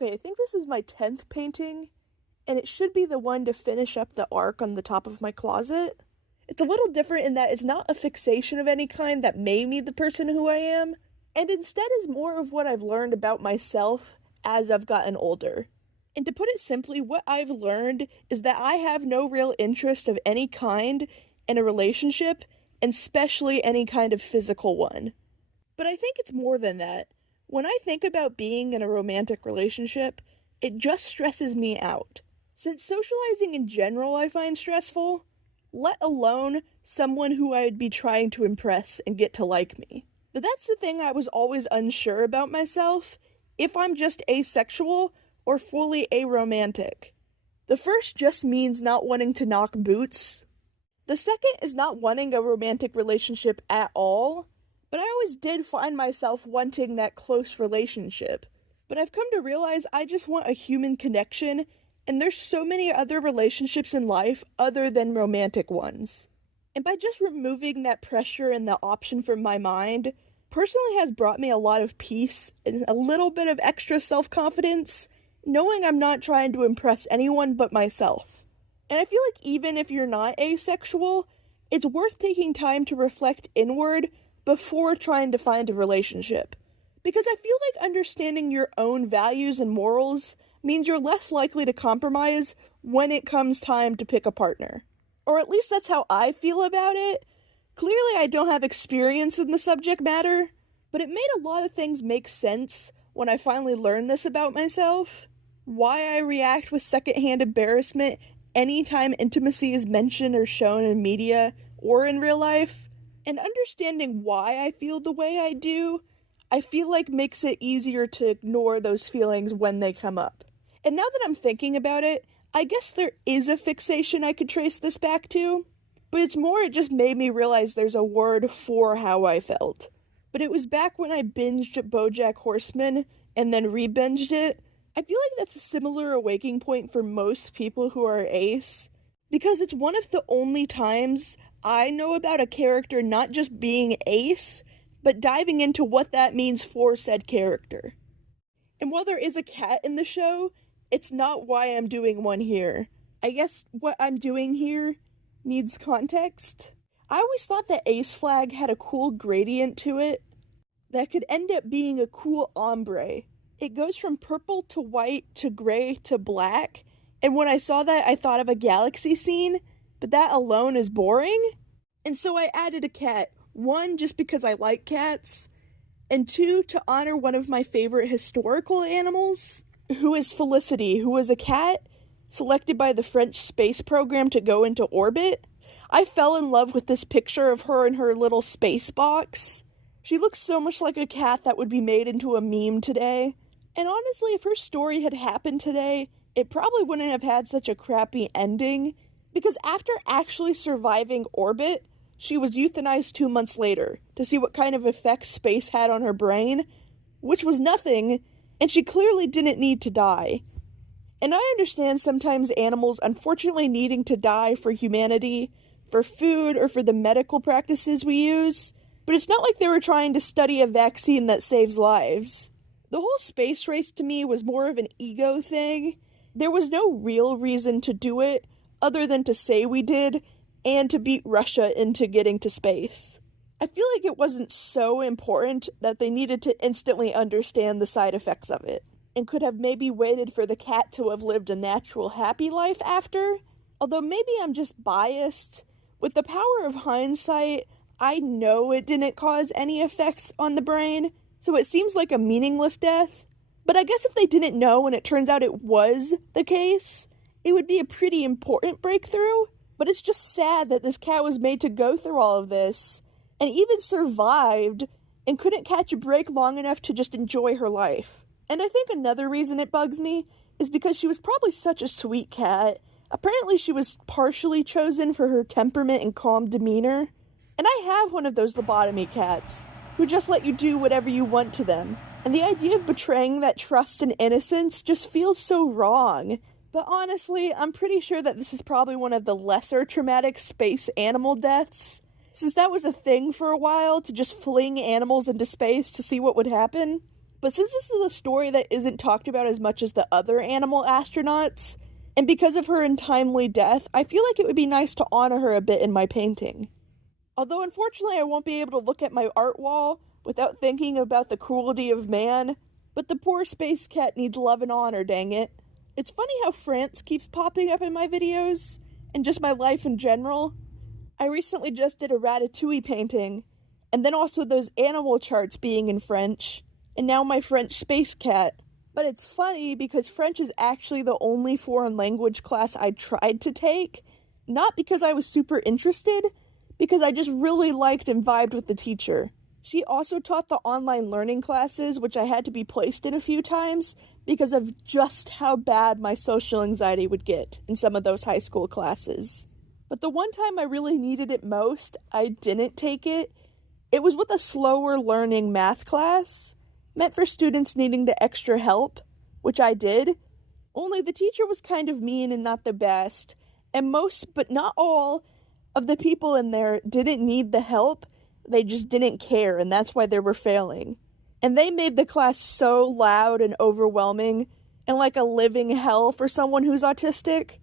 Okay, I think this is my 10th painting, and it should be the one to finish up the arc on the top of my closet. It's a little different in that it's not a fixation of any kind that made me the person who I am, and instead is more of what I've learned about myself as I've gotten older. And to put it simply, what I've learned is that I have no real interest of any kind in a relationship, and especially any kind of physical one. But I think it's more than that. When I think about being in a romantic relationship, it just stresses me out. Since socializing in general I find stressful, let alone someone who I'd be trying to impress and get to like me. But that's the thing I was always unsure about myself, if I'm just asexual or fully aromantic. The first just means not wanting to knock boots. The second is not wanting a romantic relationship at all, but I always did find myself wanting that close relationship. But I've come to realize I just want a human connection, and there's so many other relationships in life other than romantic ones. And by just removing that pressure and the option from my mind, personally has brought me a lot of peace and a little bit of extra self-confidence, knowing I'm not trying to impress anyone but myself. And I feel like even if you're not asexual, it's worth taking time to reflect inward before trying to find a relationship. Because I feel like understanding your own values and morals means you're less likely to compromise when it comes time to pick a partner. Or at least that's how I feel about it. Clearly I don't have experience in the subject matter, but it made a lot of things make sense when I finally learned this about myself. Why I react with secondhand embarrassment anytime intimacy is mentioned or shown in media or in real life, and understanding why I feel the way I do, I feel like makes it easier to ignore those feelings when they come up. And now that I'm thinking about it, I guess there is a fixation I could trace this back to, but it's more it just made me realize there's a word for how I felt. But it was back when I binged BoJack Horseman and then re-binged it. I feel like that's a similar awakening point for most people who are ace, because it's one of the only times I know about a character not just being ace, but diving into what that means for said character. And while there is a cat in the show, it's not why I'm doing one here. I guess what I'm doing here needs context. I always thought that ace flag had a cool gradient to it that could end up being a cool ombre. It goes from purple to white to gray to black, and when I saw that I thought of a galaxy scene, but that alone is boring. And so I added a cat, one, just because I like cats, and two, to honor one of my favorite historical animals, who is Felicity, who was a cat selected by the French space program to go into orbit. I fell in love with this picture of her in her little space box. She looks so much like a cat that would be made into a meme today. And honestly, if her story had happened today, it probably wouldn't have had such a crappy ending, because after actually surviving orbit, she was euthanized 2 months later to see what kind of effects space had on her brain, which was nothing, and she clearly didn't need to die. And I understand sometimes animals unfortunately needing to die for humanity, for food, or for the medical practices we use, but it's not like they were trying to study a vaccine that saves lives. The whole space race to me was more of an ego thing. There was no real reason to do it, other than to say we did, and to beat Russia into getting to space. I feel like it wasn't so important that they needed to instantly understand the side effects of it, and could have maybe waited for the cat to have lived a natural, happy life after. Although maybe I'm just biased. With the power of hindsight, I know it didn't cause any effects on the brain, so it seems like a meaningless death. But I guess if they didn't know and it turns out it was the case, it would be a pretty important breakthrough. But it's just sad that this cat was made to go through all of this, and even survived, and couldn't catch a break long enough to just enjoy her life. And I think another reason it bugs me is because she was probably such a sweet cat. Apparently she was partially chosen for her temperament and calm demeanor. And I have one of those lobotomy cats, who just let you do whatever you want to them. And the idea of betraying that trust and innocence just feels so wrong. But honestly, I'm pretty sure that this is probably one of the lesser traumatic space animal deaths, since that was a thing for a while, to just fling animals into space to see what would happen. But since this is a story that isn't talked about as much as the other animal astronauts, and because of her untimely death, I feel like it would be nice to honor her a bit in my painting. Although unfortunately I won't be able to look at my art wall without thinking about the cruelty of man, but the poor space cat needs love and honor, dang it. It's funny how France keeps popping up in my videos, and just my life in general. I recently just did a Ratatouille painting, and then also those animal charts being in French, and now my French space cat. But it's funny because French is actually the only foreign language class I tried to take, not because I was super interested, because I just really liked and vibed with the teacher. She also taught the online learning classes, which I had to be placed in a few times because of just how bad my social anxiety would get in some of those high school classes. But the one time I really needed it most, I didn't take it. It was with a slower learning math class, meant for students needing the extra help, which I did. Only the teacher was kind of mean and not the best, and most, but not all, of the people in there didn't need the help. They just didn't care, and that's why they were failing. And they made the class so loud and overwhelming and like a living hell for someone who's autistic.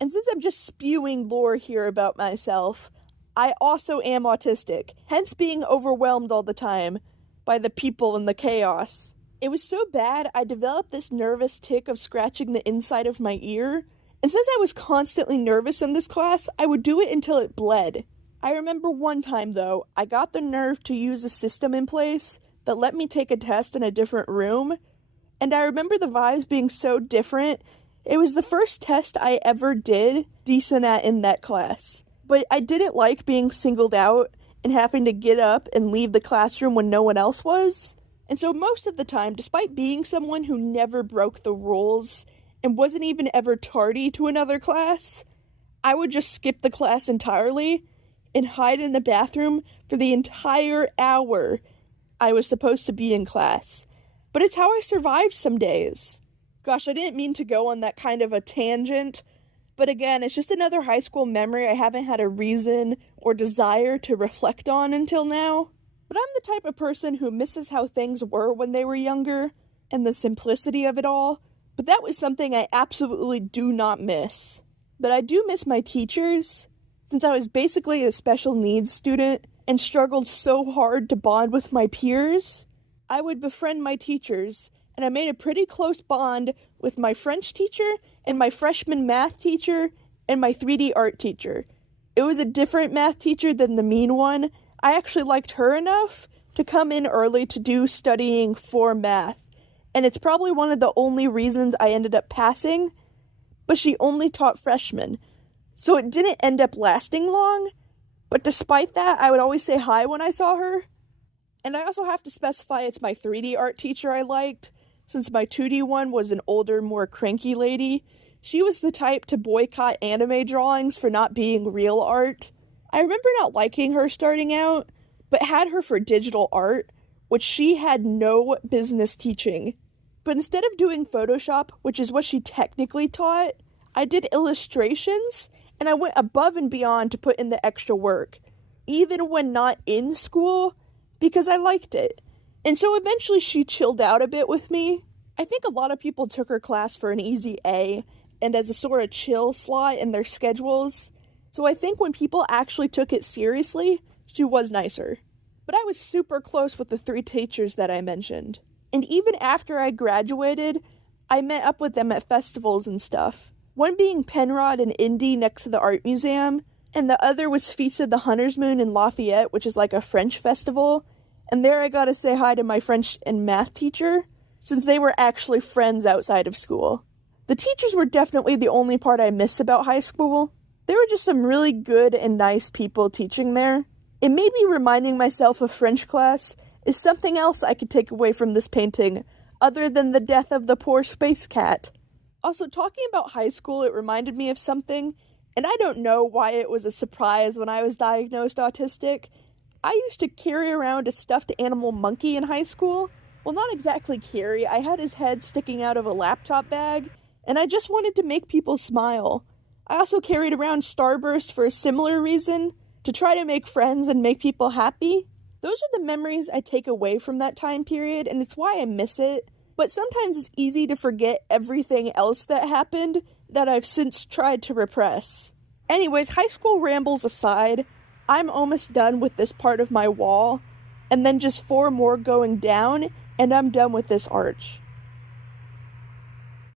And since I'm just spewing lore here about myself, I also am autistic, hence being overwhelmed all the time by the people and the chaos. It was so bad, I developed this nervous tic of scratching the inside of my ear, and since I was constantly nervous in this class, I would do it until it bled. I remember one time, though, I got the nerve to use a system in place that let me take a test in a different room, and I remember the vibes being so different. It was the first test I ever did decent at in that class, but I didn't like being singled out and having to get up and leave the classroom when no one else was. And so most of the time, despite being someone who never broke the rules and wasn't even ever tardy to another class, I would just skip the class entirely and hide in the bathroom for the entire hour I was supposed to be in class. But it's how I survived some days. Gosh, I didn't mean to go on that kind of a tangent, but again, it's just another high school memory I haven't had a reason or desire to reflect on until now. But I'm the type of person who misses how things were when they were younger and the simplicity of it all, but that was something I absolutely do not miss. But I do miss my teachers, since I was basically a special needs student and struggled so hard to bond with my peers. I would befriend my teachers, and I made a pretty close bond with my French teacher and my freshman math teacher and my 3D art teacher. It was a different math teacher than the mean one. I actually liked her enough to come in early to do studying for math, and it's probably one of the only reasons I ended up passing, but she only taught freshmen, so it didn't end up lasting long. But despite that, I would always say hi when I saw her. And I also have to specify it's my 3D art teacher I liked, since my 2D one was an older, more cranky lady. She was the type to boycott anime drawings for not being real art. I remember not liking her starting out, but had her for digital art, which she had no business teaching. But instead of doing Photoshop, which is what she technically taught, I did illustrations, and I went above and beyond to put in the extra work, even when not in school, because I liked it. And so eventually she chilled out a bit with me. I think a lot of people took her class for an easy A, and as a sort of chill slot in their schedules. So I think when people actually took it seriously, she was nicer. But I was super close with the 3 teachers that I mentioned. And even after I graduated, I met up with them at festivals and stuff. One being Penrod and Indy next to the art museum, and the other was Feast of the Hunter's Moon in Lafayette, which is like a French festival. And there I got to say hi to my French and math teacher, since they were actually friends outside of school. The teachers were definitely the only part I miss about high school. There were just some really good and nice people teaching there. And maybe reminding myself of French class is something else I could take away from this painting, other than the death of the poor space cat. Also, talking about high school, it reminded me of something, and I don't know why it was a surprise when I was diagnosed autistic. I used to carry around a stuffed animal monkey in high school. Well, not exactly carry, I had his head sticking out of a laptop bag, and I just wanted to make people smile. I also carried around Starburst for a similar reason, to try to make friends and make people happy. Those are the memories I take away from that time period, and it's why I miss it. But sometimes it's easy to forget everything else that happened that I've since tried to repress. Anyways, high school rambles aside, I'm almost done with this part of my wall, and then just 4 more going down, and I'm done with this arch.